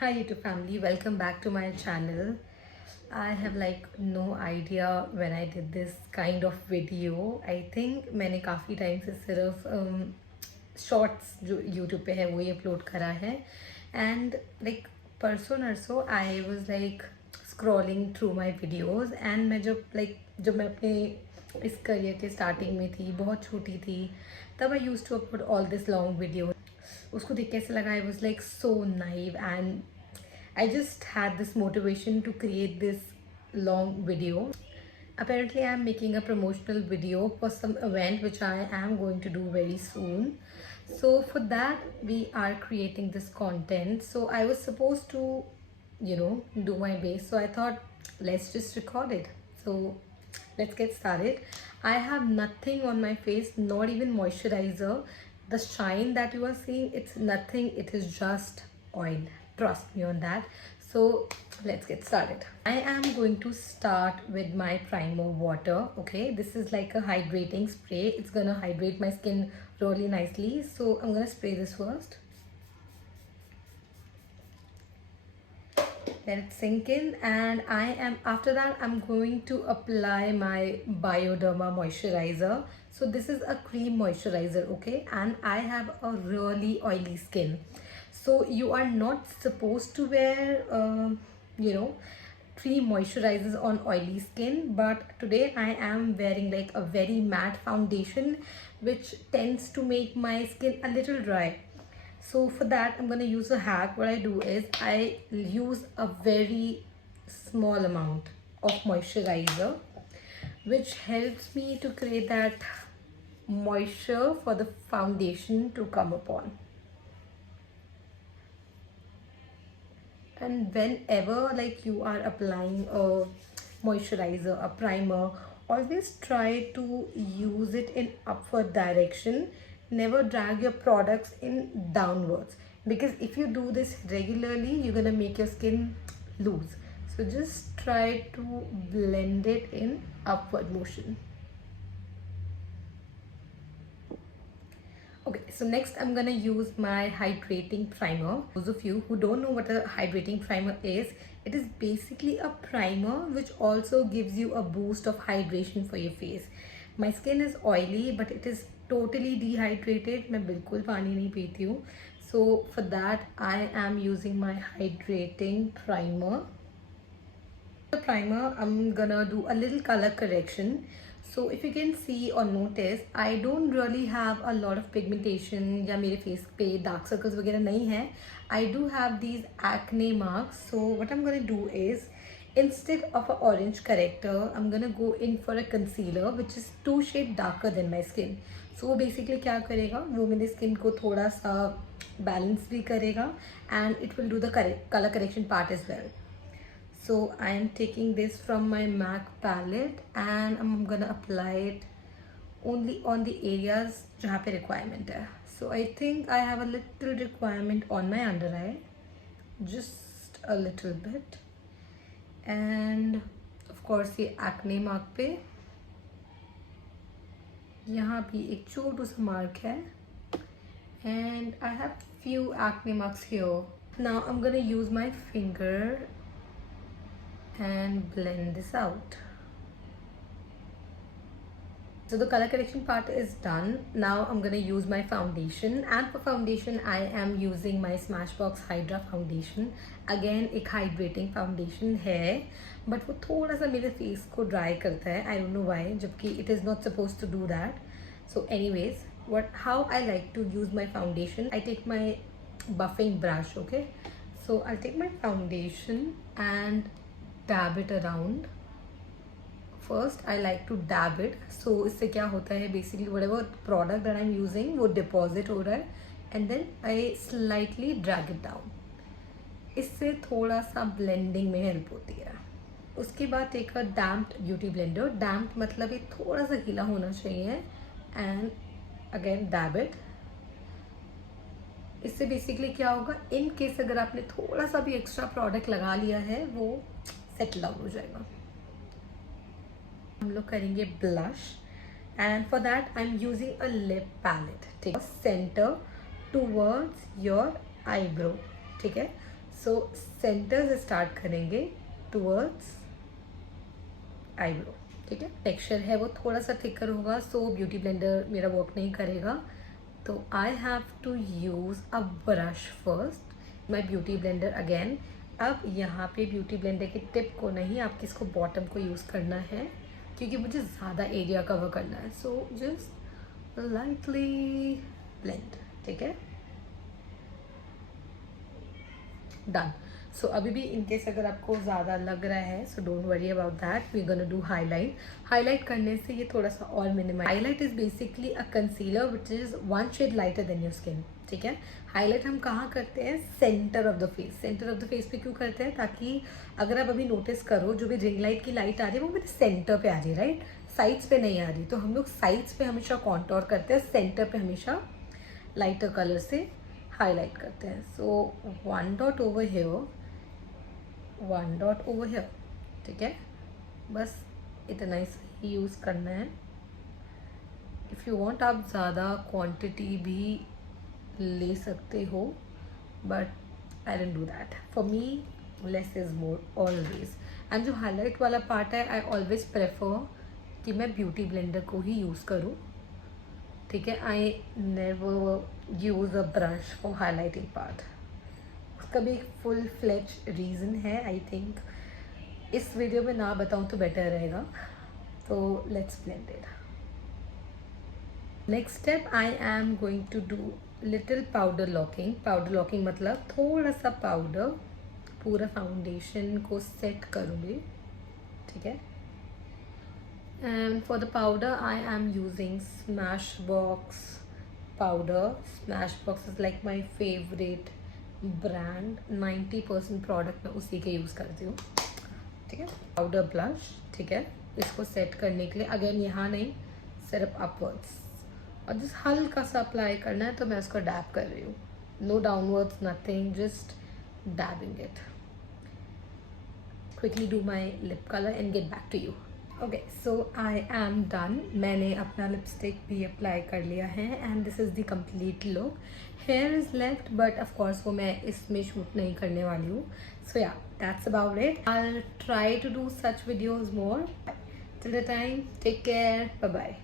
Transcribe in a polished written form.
Hi YouTube family, welcome back to my channel. I have no idea when I did this kind of video. I think मैंने काफ़ी time से सिर्फ shorts जो YouTube पे है वही अपलोड करा है एंड परसों नरसों I was scrolling through my videos and मैं जब मैं अपने इस करियर के स्टार्टिंग में थी, बहुत छोटी थी, तब I used to upload all this long video. उसको देख कैसे लगा, I was so naive and I just had this motivation to create this long video. Apparently I am making a promotional video for some event which I am going to do very soon. So for that we are creating this content. So I was supposed to do my best, so I thought let's just record it. So let's get started. I have nothing on my face, not even moisturizer. The shine that you are seeing, it's nothing, it is just oil, trust me on that. So let's get started. I am going to start with my primer water. Okay, this is like a hydrating spray. It's gonna hydrate my skin really nicely. So I'm gonna spray this first. Let it sink in, and after that I'm going to apply my Bioderma moisturizer. So this is a cream moisturizer, okay, and I have a really oily skin. So you are not supposed to wear cream moisturizers on oily skin, but today I am wearing a very matte foundation which tends to make my skin a little dry. So for that I'm going to use a hack. What I do is I use a very small amount of moisturizer which helps me to create that moisture for the foundation to come upon. And whenever you are applying a moisturizer, a primer, always try to use it in upward direction. Never drag your products in downwards, because if you do this regularly you're gonna make your skin loose. So just try to blend it in upward motion. Okay, so next I'm gonna use my hydrating primer. Those of you who don't know what a hydrating primer is, it is basically a primer which also gives you a boost of hydration for your face. My skin is oily, but it is totally dehydrated. मैं बिल्कुल पानी नहीं पीती हूँ. So for that I am using my hydrating primer. The primer, I'm gonna do a little color correction. So if you can see or notice, I don't really have a lot of pigmentation या मेरे face पे dark circles वगैरह नहीं है. I do have these acne marks. So what I'm gonna do is, instead of an orange corrector, I'm gonna go in for a concealer which is 2 shades darker than my skin. So basically क्या करेगा, वो मेरे skin को थोड़ा सा balance भी करेगा and it will do the color correction part as well. So I am taking this from my MAC palette and I'm gonna apply it only on the areas जहाँ पे requirement है. So I think I have a little requirement on my under eye, just a little bit, and of course ये acne mark पे यहाँ भी एक छोटू सा mark है, and I have few acne marks here. Now I'm gonna use my finger and blend this out. So the color correction part is done. Now I'm gonna use my foundation, and for foundation I am using my Smashbox Hydra foundation. Again एक hydrating foundation है, but वो थोड़ा सा मेरे face को dry करता है. I don't know why, जबकि it is not supposed to do that. So anyways, how I like to use my foundation, I take my buffing brush, okay? So I'll take my foundation and dab it around. First I like to dab it. So इससे क्या होता है, basically whatever product that I'm using वो deposit हो रहा है, and then I slightly drag it down. इससे थोड़ा सा blending में help होती है. उसके बाद take a damped beauty blender. Damped मतलब ये थोड़ा सा गीला होना चाहिए, and again dab it. इससे बेसिकली क्या होगा, इन केस अगर आपने थोड़ा सा भी एक्स्ट्रा प्रोडक्ट लगा लिया है वो सेटल आउट हो जाएगा. हम लोग करेंगे blush, and for that I am using a lip palette. ठीक है, सेंटर टूवर्ड्स योर आईब्रो. ठीक है, सो सेंटर से स्टार्ट करेंगे टूवर्ड्स आईब्रो, ठीक है। टेक्सचर है वो थोड़ा सा थिकर होगा, सो ब्यूटी ब्लेंडर मेरा वर्क नहीं करेगा। तो I have to use a brush first, my beauty blender again. अब यहाँ पे ब्यूटी ब्लेंडर के टिप को नहीं, आपके इसको बॉटम को यूज़ करना है, क्योंकि मुझे ज़्यादा एरिया कवर करना है। सो जस्ट लाइटली ब्लेंड, ठीक है, डन। सो अभी भी इनकेस अगर आपको ज़्यादा लग रहा है, so don't worry about that, we gonna do highlight. Highlight करने से ये थोड़ा सा और minimise. Highlight is basically a concealer which is 1 shade lighter then your skin, ठीक है। हाईलाइट हम कहाँ करते हैं? Centre of the face. Centre of the face पे क्यों करते हैं? ताकि अगर आप अभी नोटिस करो, जो भी रिंग लाइट की लाइट आ रही है वो मेरे सेंटर पे आ रही है, राइट, साइड्स पे नहीं आ रही। तो हम लोग साइड्स पे हमेशा कॉन्टोर करते हैं, सेंटर पे हमेशा लाइटर कलर से हाईलाइट करते हैं। सो 1 dot over here, 1 dot over here, ठीक है। बस इतना ही यूज़ करना है। इफ़ यू वांट आप ज़्यादा क्वांटिटी भी ले सकते हो, but I don't do that. For me less is more always. And जो हाईलाइट वाला पार्ट है, आई ऑलवेज प्रेफर कि मैं ब्यूटी ब्लेंडर को ही यूज़ करूँ, ठीक है। I never use a brush for highlighting part. उसका भी एक फुल फ्लेज रीज़न है, आई थिंक इस वीडियो में ना बताऊँ तो बेटर रहेगा। तो let's blend it. Next step, I am going to do little powder locking. Powder locking मतलब थोड़ा सा पाउडर पूरा फाउंडेशन को सेट करूँगी, ठीक है। And for the powder I am using Smashbox powder. Smashbox is like my favourite brand. 90% product मैं उसी के यूज़ करती हूँ, ठीक है। पाउडर ब्लश, ठीक है। इसको सेट करने के लिए अगेन यहाँ नहीं, सिर्फ अपवर्ड्स, और जिस हल्का सा अप्लाई करना है। तो मैं इसको डैब कर रही हूँ, no downwards, nothing, just dabbing it. Quickly do my lip colour and get back to you. Okay, so I am done. मैंने अपना लिपस्टिक भी अप्लाई कर लिया है and this is the complete look. Hair is left, but of course वो मैं इसमें shoot नहीं करने वाली हूँ। So yeah, that's about it. I will try to do such videos more. Till the time, take care, bye bye.